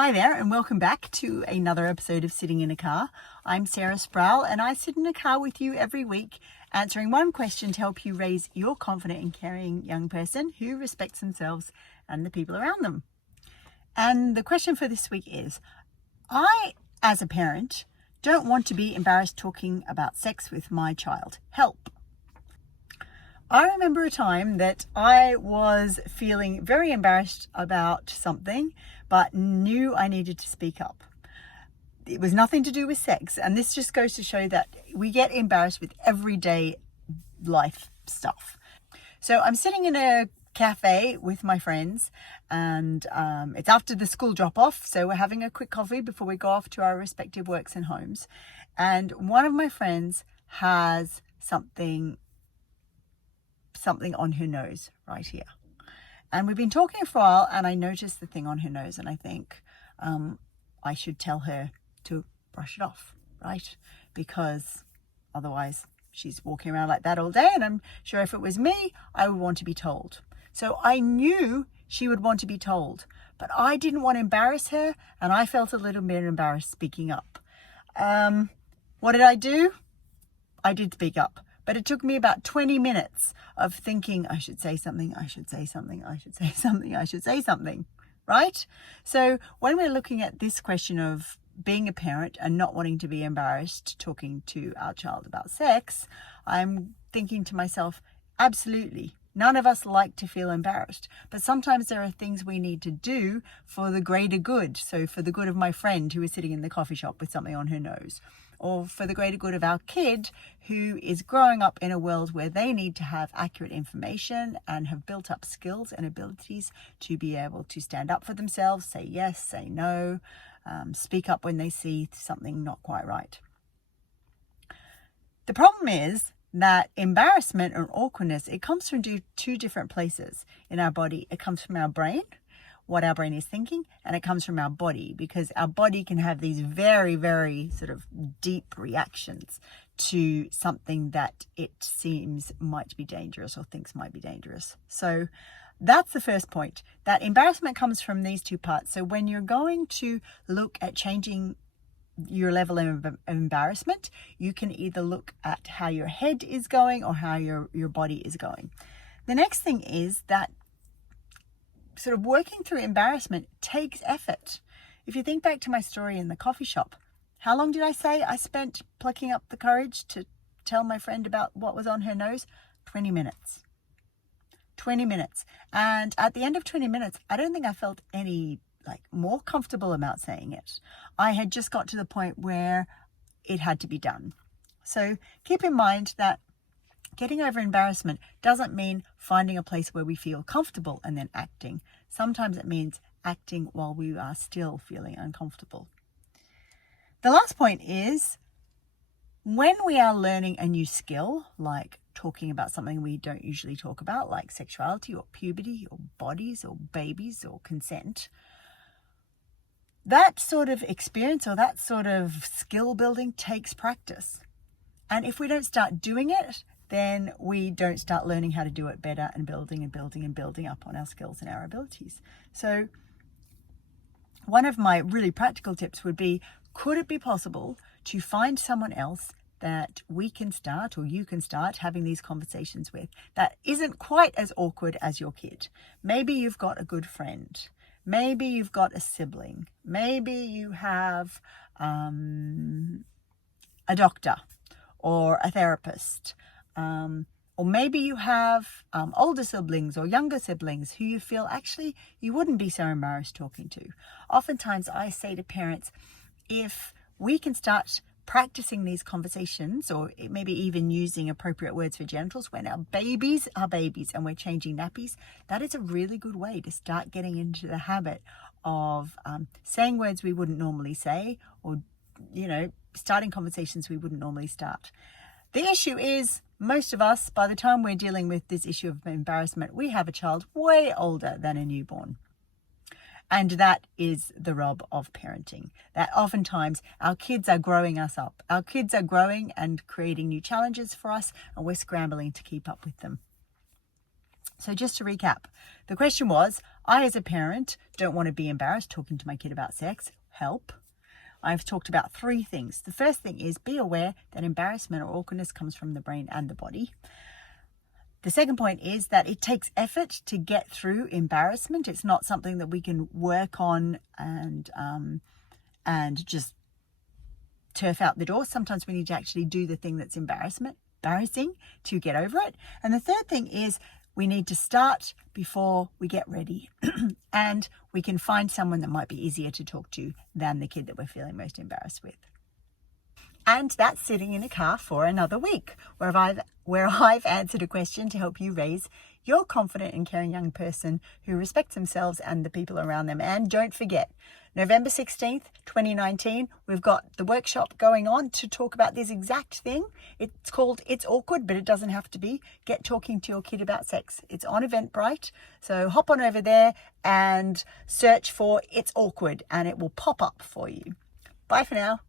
Hi there and welcome back to another episode of Sitting in a Car. I'm Sarah Sproul and I sit in a car with you every week answering one question to help you raise your confident and caring young person who respects themselves and the people around them. And the question for this week is, I, as a parent, don't want to be embarrassed talking about sex with my child. Help. I remember a time that I was feeling very embarrassed about something, but knew I needed to speak up. It was nothing to do with sex, and this just goes to show that we get embarrassed with everyday life stuff. So I'm sitting in a cafe with my friends, and it's after the school drop-off, so we're having a quick coffee before we go off to our respective works and homes. And one of my friends has something on her nose right here. And we've been talking for a while and I noticed the thing on her nose and I think I should tell her to brush it off, right? Because otherwise she's walking around like that all day and I'm sure if it was me, I would want to be told. So I knew she would want to be told, but I didn't want to embarrass her and I felt a little bit embarrassed speaking up. What did I do? I did speak up. But it took me about 20 minutes of thinking, I should say something, right? So when we're looking at this question of being a parent and not wanting to be embarrassed talking to our child about sex, I'm thinking to myself, absolutely. None of us like to feel embarrassed, but sometimes there are things we need to do for the greater good. So for the good of my friend who is sitting in the coffee shop with something on her nose, or for the greater good of our kid who is growing up in a world where they need to have accurate information and have built up skills and abilities to be able to stand up for themselves, say yes, say no, speak up when they see something not quite right. The problem is that embarrassment or awkwardness, it comes from two different places in our body. It comes from our brain, what our brain is thinking, and it comes from our body because our body can have these very, very sort of deep reactions to something that it seems might be dangerous or thinks might be dangerous. So that's the first point, that embarrassment comes from these two parts. So when you're going to look at changing your level of embarrassment, you can either look at how your head is going or how your body is going. The next thing is that sort of working through embarrassment takes effort. If you think back to my story in the coffee shop, how long did I say I spent plucking up the courage to tell my friend about what was on her nose? 20 minutes. 20 minutes. And at the end of 20 minutes, I don't think I felt any more comfortable about saying it. I had just got to the point where it had to be done. So keep in mind that getting over embarrassment doesn't mean finding a place where we feel comfortable and then acting. Sometimes it means acting while we are still feeling uncomfortable. The last point is when we are learning a new skill, like talking about something we don't usually talk about, like sexuality or puberty or bodies or babies or consent, that sort of experience or that sort of skill building takes practice. And if we don't start doing it, then we don't start learning how to do it better and building up on our skills and our abilities. So one of my really practical tips would be, could it be possible to find someone else that we can start or you can start having these conversations with that isn't quite as awkward as your kid? Maybe you've got a good friend. Maybe you've got a sibling. Maybe you have a doctor or a therapist. Or maybe you have older siblings or younger siblings who you feel actually you wouldn't be so embarrassed talking to. Oftentimes I say to parents, if we can start practicing these conversations or maybe even using appropriate words for genitals when our babies are babies and we're changing nappies, that is a really good way to start getting into the habit of saying words we wouldn't normally say or, starting conversations we wouldn't normally start. The issue is most of us, by the time we're dealing with this issue of embarrassment, we have a child way older than a newborn. And that is the rub of parenting, that oftentimes our kids are growing us up. Our kids are growing and creating new challenges for us, and we're scrambling to keep up with them. So just to recap, the question was, I as a parent don't want to be embarrassed talking to my kid about sex. Help. I've talked about 3 things. The first thing is be aware that embarrassment or awkwardness comes from the brain and the body. The second point is that it takes effort to get through embarrassment. It's not something that we can work on and just turf out the door. Sometimes we need to actually do the thing that's embarrassing to get over it. And the third thing is we need to start before we get ready. And we can find someone that might be easier to talk to than the kid that we're feeling most embarrassed with. And that's sitting in a car for another week, where I've answered a question to help you raise your confident and caring young person who respects themselves and the people around them. And don't forget, November 16th, 2019, we've got the workshop going on to talk about this exact thing. It's called It's Awkward, but it doesn't have to be. Get talking to your kid about sex. It's on Eventbrite. So hop on over there and search for It's Awkward and it will pop up for you. Bye for now.